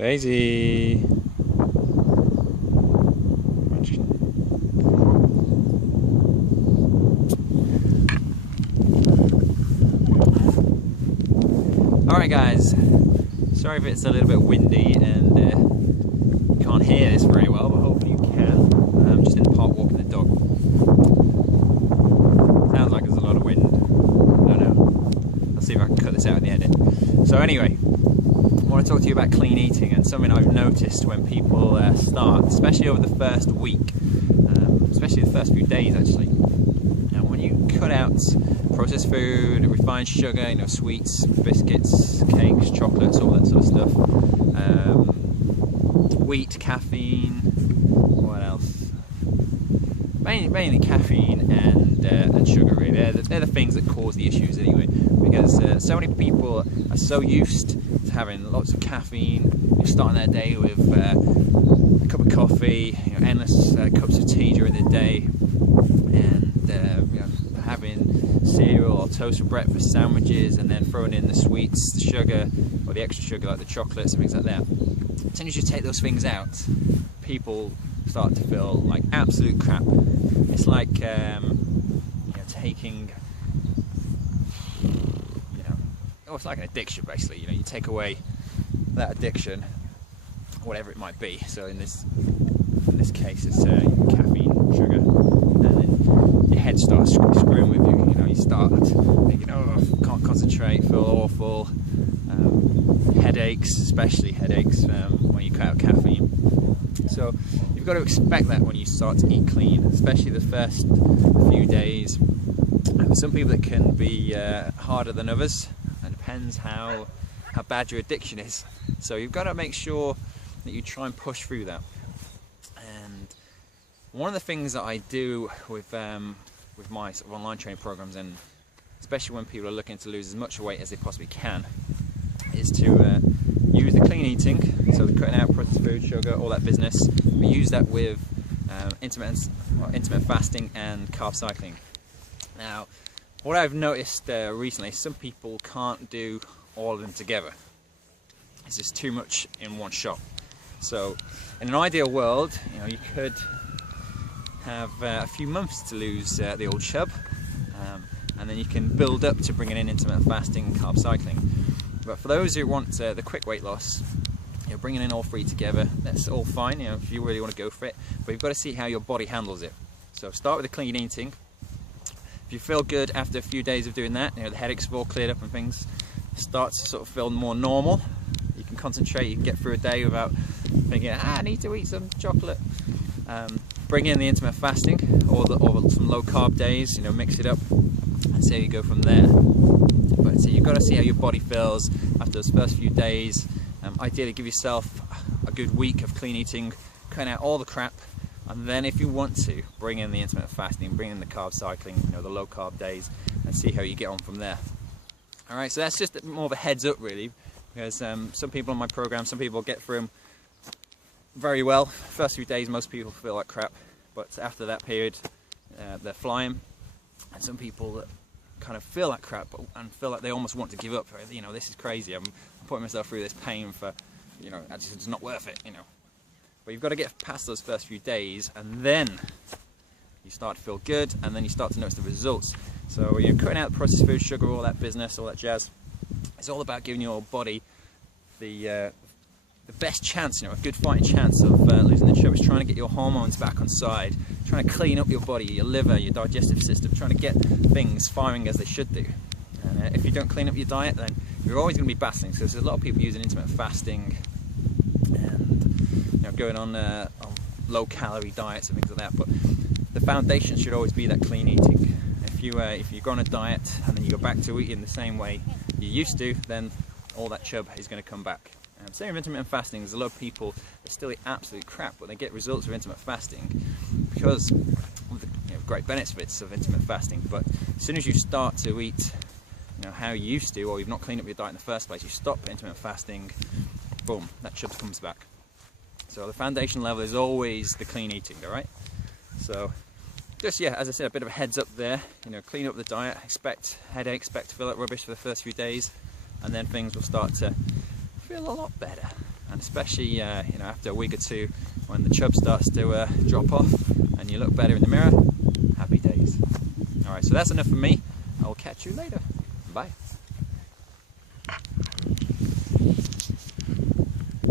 Daisy. Alright guys, sorry if it's a little bit windy and you can't hear this very well, but hopefully you can. I'm just in the park walking the dog. Sounds like there's a lot of wind. I don't know. I'll see if I can cut this out in the edit. So anyway, I want to talk to you about clean eating and something I've noticed when people start, especially over the first week, especially the first few days actually. And when you cut out processed food, refined sugar, you know, sweets, biscuits, cakes, chocolates, all that sort of stuff, wheat, caffeine, what else? Mainly caffeine and sugar really. They're the things that cause the issues anyway, because so many people are so used to having lots of caffeine. You're starting their day with a cup of coffee, you know, endless cups of tea during the day, and you know, having cereal or toast for breakfast, sandwiches, and then throwing in the sweets, the sugar, or the extra sugar like the chocolates and things like that. As soon as you take those things out, people start to feel like absolute crap. It's like you know, taking, you know, oh, it's like an addiction basically. You know, you take away that addiction, whatever it might be. So in this case, it's caffeine, sugar, and then your head starts screwing with you. You know, you start thinking, oh, I can't concentrate, feel awful, headaches, especially headaches when you cut out caffeine. So you've got to expect that when you start to eat clean, especially the first few days. For some people it can be harder than others, and it depends how bad your addiction is. So you've got to make sure that you try and push through that. And one of the things that I do with my sort of online training programs, and especially when people are looking to lose as much weight as they possibly can, is to use the clean eating, so the cutting out processed food, sugar, all that business. We use that with intermittent fasting and carb cycling. Now, what I've noticed recently, some people can't do all of them together. It's just too much in one shot. So, in an ideal world, you know, you could have a few months to lose the old chub, and then you can build up to bringing in intermittent fasting and carb cycling. But for those who want the quick weight loss, you know, bringing in all three together, that's all fine, you know, if you really want to go for it. But you've got to see how your body handles it. So start with the clean eating. If you feel good after a few days of doing that, you know, the headaches have all cleared up and things start to sort of feel more normal, you can concentrate, you can get through a day without thinking, I need to eat some chocolate. Bring in the intermittent fasting or some low carb days, you know, mix it up and see how you go from there. But so you've got to see how your body feels after those first few days. Ideally give yourself a good week of clean eating, cutting out all the crap, and then if you want to, bring in the intermittent fasting, bring in the carb cycling, you know, the low carb days, and see how you get on from there. Alright, so that's just more of a heads up really, because some people on my program, some people get through them very well. First few days most people feel like crap, but after that period they're flying. And some people that kind of feel like crap and feel like they almost want to give up. You know, this is crazy, I'm putting myself through this pain for, you know, it's not worth it, you know. But you've got to get past those first few days, and then you start to feel good, and then you start to notice the results. So you're cutting out processed food, sugar, all that business, all that jazz. It's all about giving your body the best chance, you know, a good fighting chance of losing the chub. Is trying to get your hormones back on side, trying to clean up your body, your liver, your digestive system, trying to get things firing as they should do. And if you don't clean up your diet, then you're always going to be battling. So there's a lot of people using intermittent fasting and, you know, going on low calorie diets and things like that. But the foundation should always be that clean eating. If you go on a diet and then you go back to eating the same way you used to, then all that chub is going to come back. Same with intermittent fasting. There's a lot of people that still eat absolute crap, but they get results of intermittent fasting because of the, you know, great benefits of intermittent fasting. But as soon as you start to eat, you know, how you used to, or you've not cleaned up your diet in the first place, you stop intermittent fasting, boom, that chub comes back. So the foundation level is always the clean eating, all right? So just, yeah, as I said, a bit of a heads up there. You know, clean up the diet, expect headache, expect to feel like rubbish for the first few days, and then things will start to feel a lot better. And and especially you know, after a week or two when the chub starts to drop off and you look better in the mirror, happy days. Alright, so that's enough for me. I will catch you later. Bye.